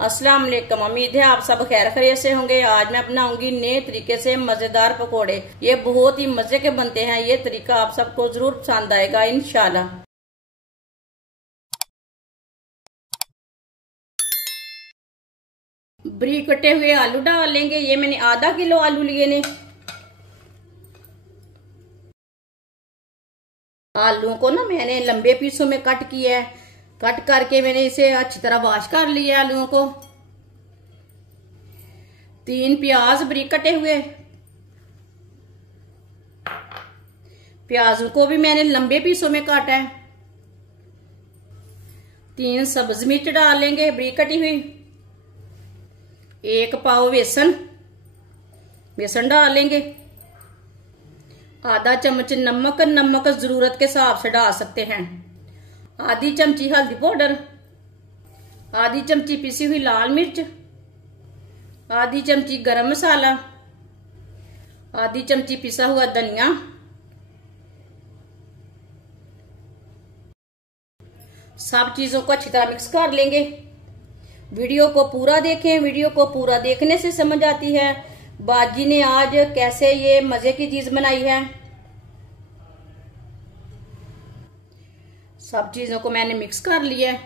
अस्सलाम वालेकुम। उम्मीद है आप सब खैर खैरियत से होंगे। आज मैं बनाऊंगी नए तरीके से मजेदार पकोड़े। ये बहुत ही मजे के बनते हैं। ये तरीका आप सबको जरूर पसंद आएगा इंशाल्लाह। बारीक कटे हुए आलू डाल लेंगे। ये मैंने आधा किलो आलू लिए ने। आलूओं को ना मैंने लंबे पीसों में कट किया है। कट करके मैंने इसे अच्छी तरह वॉश कर लिया आलूओं को। 3 प्याज बारीक कटे हुए। प्याज को भी मैंने लंबे पीसों में काटा है। 3 सब्ज मिर्च डाल लेंगे बारीक कटी हुई। 1 पाव बेसन डाल लेंगे। आधा चम्मच नमक जरूरत के हिसाब से डाल सकते हैं। आधी चमची हल्दी पाउडर। आधी चमची पिसी हुई लाल मिर्च। आधी चमची गरम मसाला। आधी चमची पिसा हुआ धनिया। सब चीजों को अच्छी तरह मिक्स कर लेंगे। वीडियो को पूरा देखें। वीडियो को पूरा देखने से समझ आती है बाजी ने आज कैसे ये मजे की चीज बनाई है। सब चीजों को मैंने मिक्स कर लिया है।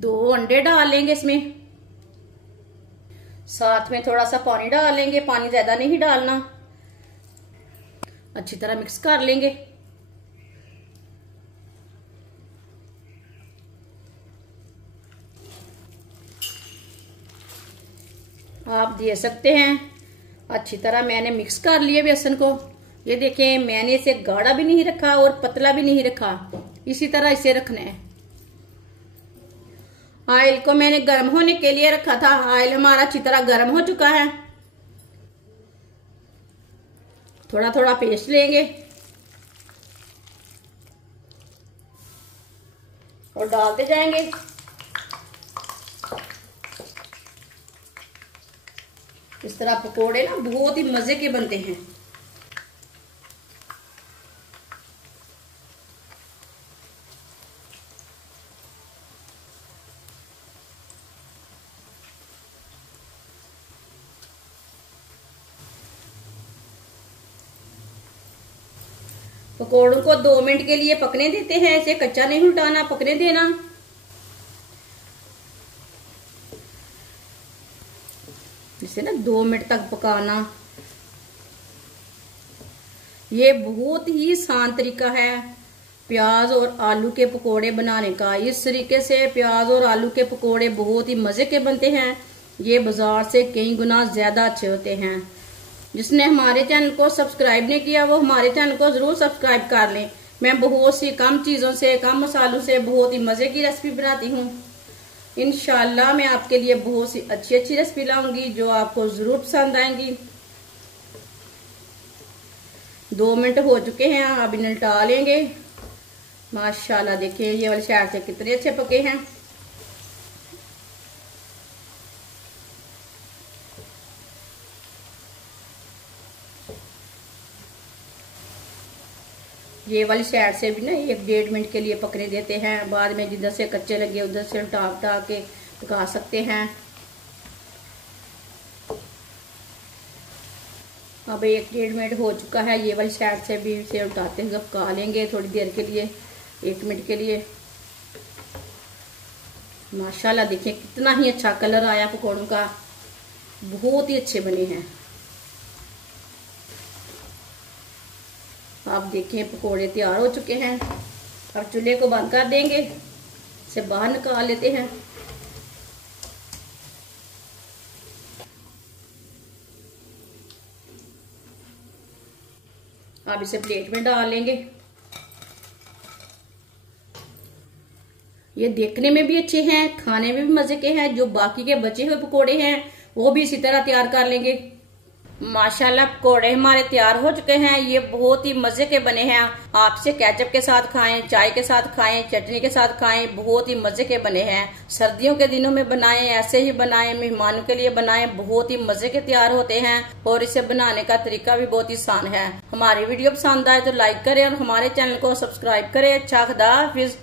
2 अंडे डाल लेंगे इसमें। साथ में थोड़ा सा पानी डाल लेंगे। पानी ज्यादा नहीं डालना। अच्छी तरह मिक्स कर लेंगे। आप दे सकते हैं। अच्छी तरह मैंने मिक्स कर लिया बेसन को। ये देखें मैंने इसे गाढ़ा भी नहीं रखा और पतला भी नहीं रखा। इसी तरह इसे रखना है। ऑयल को मैंने गर्म होने के लिए रखा था। ऑयल हमारा अच्छी तरह गर्म हो चुका है। थोड़ा थोड़ा पेस्ट लेंगे और डालते जाएंगे। इस तरह पकोड़े ना बहुत ही मजे के बनते हैं। पकोड़ों को 2 मिनट के लिए पकने देते हैं। इसे कच्चा नहीं उल्टाना, पकने देना। इसे ना 2 मिनट तक पकाना। ये बहुत ही आसान तरीका है प्याज और आलू के पकोड़े बनाने का। इस तरीके से प्याज और आलू के पकोड़े बहुत ही मजे के बनते हैं। ये बाजार से कई गुना ज्यादा अच्छे होते हैं। जिसने हमारे चैनल को सब्सक्राइब नहीं किया वो हमारे चैनल को जरूर सब्सक्राइब कर लें। मैं बहुत सी कम चीजों से, कम मसालों से बहुत ही मजे की रेसिपी बनाती हूँ। इंशाल्लाह मैं आपके लिए बहुत सी अच्छी रेसिपी लाऊंगी जो आपको जरूर पसंद आएंगी। 2 मिनट हो चुके हैं। अब इन्हें उल्टा लेंगे। माशाल्लाह देखिए ये वाले साइड से कितने अच्छे पके हैं। ये वाली साइड से भी ना 1-1.5 मिनट के लिए पकने देते हैं। बाद में जिधर से कच्चे लगे उधर से उल्टा के पका सकते हैं। अब 1-1.5 मिनट हो चुका है। ये वाली साइड से भी इसे उल्टाते हुए पका लेंगे थोड़ी देर के लिए, 1 मिनट के लिए। माशाल्लाह देखिए कितना ही अच्छा कलर आया पकौड़ों का। बहुत ही अच्छे बने हैं। आप देखें पकोड़े तैयार हो चुके हैं। अब चूल्हे को बंद कर देंगे। इसे बाहर निकाल लेते हैं। अब इसे प्लेट में डाल लेंगे। ये देखने में भी अच्छे हैं, खाने में भी मजे के हैं। जो बाकी के बचे हुए पकोड़े हैं वो भी इसी तरह तैयार कर लेंगे। माशाल्लाह पकोड़े हमारे तैयार हो चुके हैं। ये बहुत ही मजे के बने हैं। आप इसे केचप के साथ खाएं, चाय के साथ खाएं, चटनी के साथ खाएं। बहुत ही मजे के बने हैं। सर्दियों के दिनों में बनाएं, ऐसे ही बनाएं, मेहमानों के लिए बनाएं। बहुत ही मजे के तैयार होते हैं और इसे बनाने का तरीका भी बहुत ही आसान है। हमारी वीडियो पसंद आए तो लाइक करें और हमारे चैनल को सब्सक्राइब करें। अच्छा खुदा हाफिज।